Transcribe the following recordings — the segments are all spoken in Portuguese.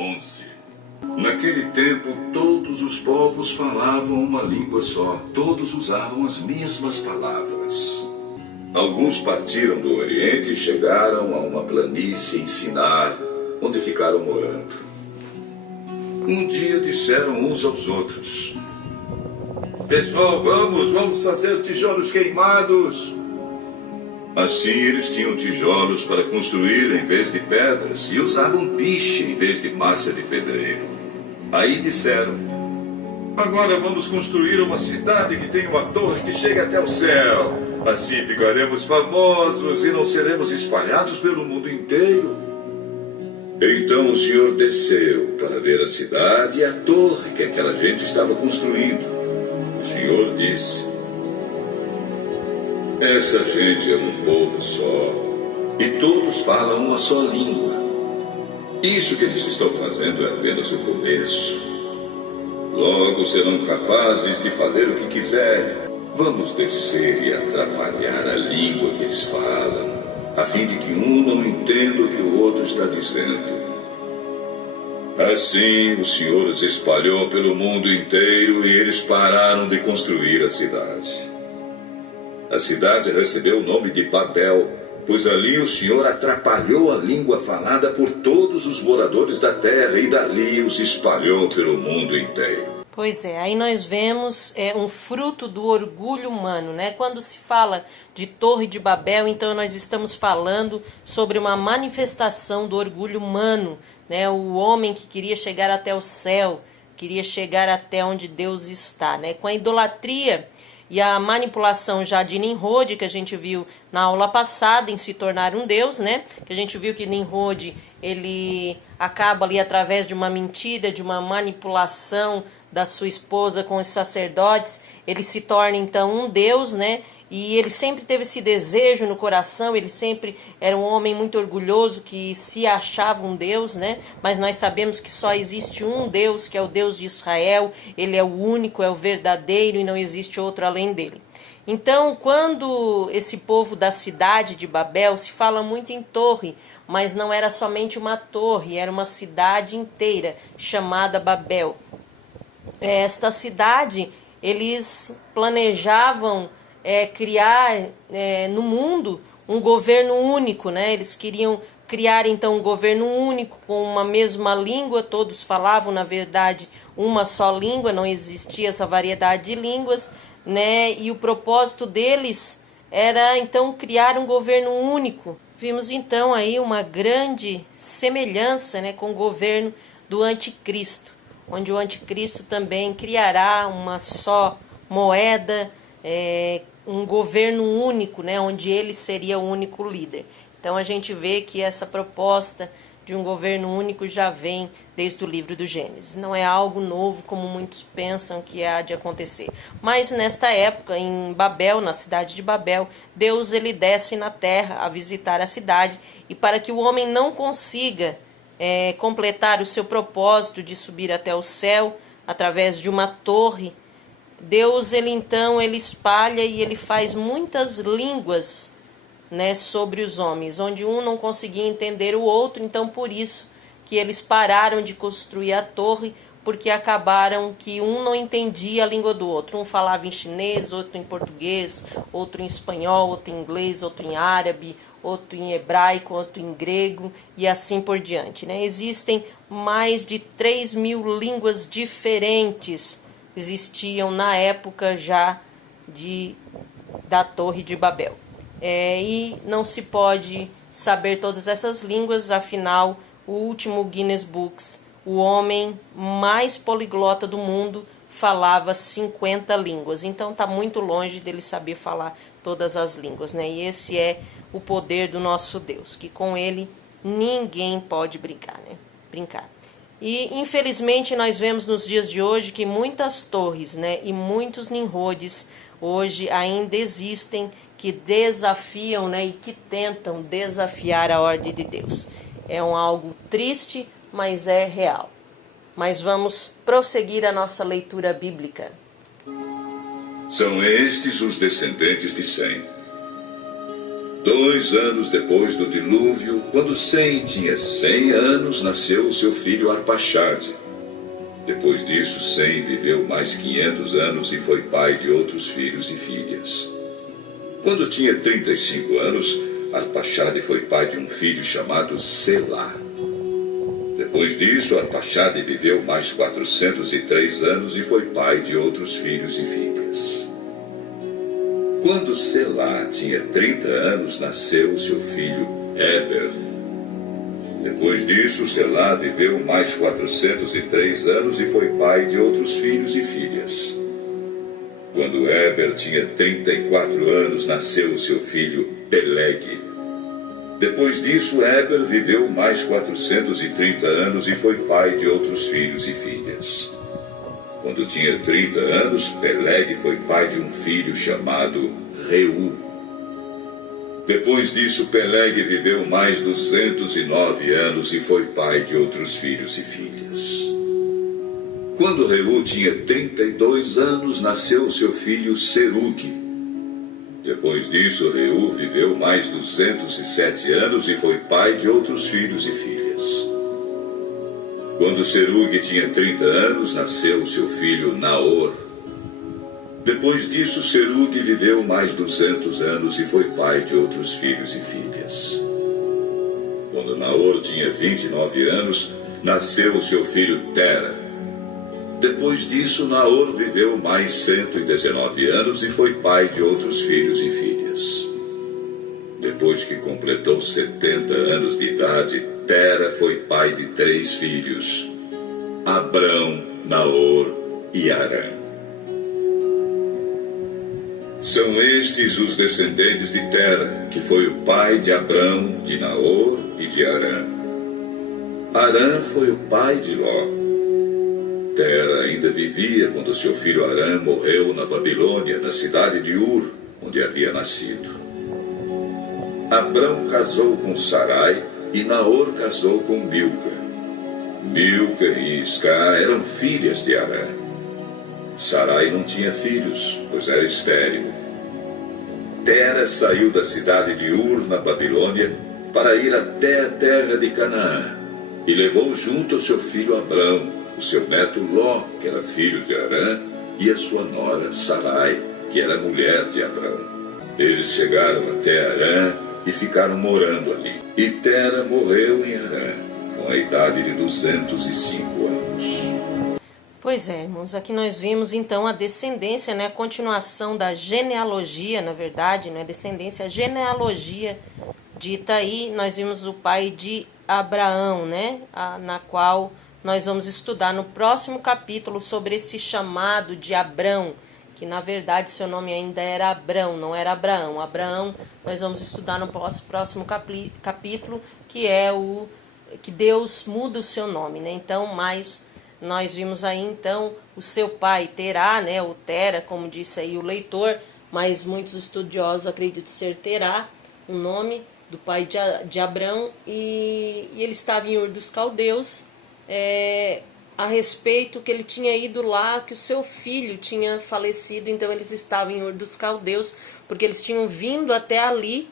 11. Naquele tempo, todos os povos falavam uma língua só. Todos usavam as mesmas palavras. Alguns partiram do Oriente e chegaram a uma planície em Sinar, onde ficaram morando. Um dia disseram uns aos outros: Pessoal, vamos fazer tijolos queimados. Assim eles tinham tijolos para construir em vez de pedras e usavam piche em vez de massa de pedreiro. Aí disseram: Agora vamos construir uma cidade que tenha uma torre que chegue até o céu. Assim ficaremos famosos e não seremos espalhados pelo mundo inteiro. Então o Senhor desceu para ver a cidade e a torre que aquela gente estava construindo. O Senhor disse: Essa gente é um povo só, e todos falam uma só língua. Isso que eles estão fazendo é apenas o começo. Logo serão capazes de fazer o que quiserem. Vamos descer e atrapalhar a língua que eles falam, a fim de que um não entenda o que o outro está dizendo. Assim o Senhor os espalhou pelo mundo inteiro e eles pararam de construir a cidade. A cidade recebeu o nome de Babel, pois ali o Senhor atrapalhou a língua falada por todos os moradores da terra e dali os espalhou pelo mundo inteiro. Pois é, aí nós vemos um fruto do orgulho humano, né? Quando se fala de Torre de Babel, então nós estamos falando sobre uma manifestação do orgulho humano, né? O homem que queria chegar até o céu, queria chegar até onde Deus está, né? Com a idolatria e a manipulação já de Nimrod, que a gente viu na aula passada, em se tornar um deus, né? Que a gente viu que Nimrod, ele acaba ali através de uma mentira, de uma manipulação da sua esposa com os sacerdotes, ele se torna então um deus, né? E ele sempre teve esse desejo no coração, ele sempre era um homem muito orgulhoso que se achava um Deus, né? Mas nós sabemos que só existe um Deus, que é o Deus de Israel, ele é o único, é o verdadeiro e não existe outro além dele. Então, quando esse povo da cidade de Babel, se fala muito em torre, mas não era somente uma torre, era uma cidade inteira chamada Babel. Esta cidade, eles planejavam criar no mundo um governo único, né? Eles queriam criar então um governo único com uma mesma língua, todos falavam na verdade uma só língua, não existia essa variedade de línguas, né? E o propósito deles era então criar um governo único. Vimos então aí uma grande semelhança, né, com o governo do anticristo, onde o anticristo também criará uma só moeda, um governo único, né, onde ele seria o único líder. Então a gente vê que essa proposta de um governo único já vem desde o livro do Gênesis. Não é algo novo como muitos pensam que há de acontecer. Mas nesta época, em Babel, na cidade de Babel, Deus ele desce na terra a visitar a cidade, e para que o homem não consiga completar o seu propósito de subir até o céu através de uma torre, Deus ele espalha e ele faz muitas línguas, né, sobre os homens, onde um não conseguia entender o outro. Então por isso que eles pararam de construir a torre, porque acabaram que um não entendia a língua do outro. Um falava em chinês, outro em português, outro em espanhol, outro em inglês, outro em árabe, outro em hebraico, outro em grego e assim por diante, né? Existem mais de 3.000 línguas diferentes existiam na época já da Torre de Babel. E não se pode saber todas essas línguas, afinal, o último Guinness Books, o homem mais poliglota do mundo, falava 50 línguas. Então está muito longe dele saber falar todas as línguas, né? E esse é o poder do nosso Deus, que com ele ninguém pode brincar. E infelizmente nós vemos nos dias de hoje que muitas torres, né, e muitos Nimrodes hoje ainda existem, que desafiam, né, e que tentam desafiar a ordem de Deus. É algo triste, mas é real. Mas vamos prosseguir a nossa leitura bíblica. São estes os descendentes de Sem. 2 anos depois do dilúvio, quando Sem tinha 100 anos, nasceu o seu filho Arpaxade. Depois disso, Sem viveu mais 500 anos e foi pai de outros filhos e filhas. Quando tinha 35 anos, Arpaxade foi pai de um filho chamado Selá. Depois disso, Arpaxade viveu mais 403 anos e foi pai de outros filhos e filhas. Quando Selá tinha 30 anos, nasceu seu filho Éber. Depois disso, Selá viveu mais 403 anos e foi pai de outros filhos e filhas. Quando Éber tinha 34 anos, nasceu seu filho Peleg. Depois disso, Éber viveu mais 430 anos e foi pai de outros filhos e filhas. Quando tinha 30 anos, Peleg foi pai de um filho chamado Reu. Depois disso, Peleg viveu mais 209 anos e foi pai de outros filhos e filhas. Quando Reu tinha 32 anos, nasceu seu filho Serug. Depois disso, Reu viveu mais 207 anos e foi pai de outros filhos e filhas. Quando Serug tinha 30 anos, nasceu seu filho Naor. Depois disso, Serug viveu mais 200 anos e foi pai de outros filhos e filhas. Quando Naor tinha 29 anos, nasceu seu filho Tera. Depois disso, Naor viveu mais 119 anos e foi pai de outros filhos e filhas. Depois que completou 70 anos de idade, Tera foi pai de 3 filhos: Abrão, Naor e Harã. São estes os descendentes de Tera, que foi o pai de Abrão, de Naor e de Harã. Harã foi o pai de Ló. Tera ainda vivia quando seu filho Harã morreu na Babilônia, na cidade de Ur, onde havia nascido. Abrão casou com Sarai e Naor casou com Milca. Milca e Isca eram filhas de Harã. Sarai não tinha filhos, pois era estéril. Tera saiu da cidade de Ur, na Babilônia, para ir até a terra de Canaã, e levou junto o seu filho Abrão, o seu neto Ló, que era filho de Harã, e a sua nora Sarai, que era mulher de Abrão. Eles chegaram até Harã e ficaram morando ali. E Tera morreu em Harã, com a idade de 205 anos. Pois é, irmãos, aqui nós vimos então a descendência, né, a continuação da genealogia, na verdade, né, descendência, a genealogia dita aí. Nós vimos o pai de Abraão, né, na qual nós vamos estudar no próximo capítulo sobre esse chamado de Abrão, que na verdade seu nome ainda era Abrão, não era Abraão. Abraão nós vamos estudar no próximo capítulo, que é o que Deus muda o seu nome, né? Então, mas nós vimos aí então o seu pai Terá, né? O Tera, como disse aí o leitor, mas muitos estudiosos acreditam ser Terá, o nome do pai de Abrão, e ele estava em Ur dos Caldeus. A respeito que ele tinha ido lá, que o seu filho tinha falecido, então eles estavam em Ur dos Caldeus, porque eles tinham vindo até ali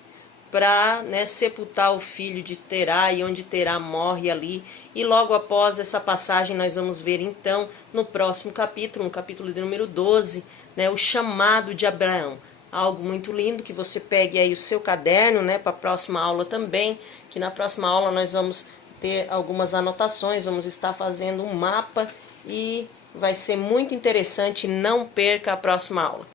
para, né, sepultar o filho de Terá, e onde Terá morre ali. E logo após essa passagem nós vamos ver então no próximo capítulo, no capítulo de número 12, né, o chamado de Abraão. Algo muito lindo, que você pegue aí o seu caderno, né, para a próxima aula também, que na próxima aula nós vamos ter algumas anotações, vamos estar fazendo um mapa e vai ser muito interessante. Não perca a próxima aula.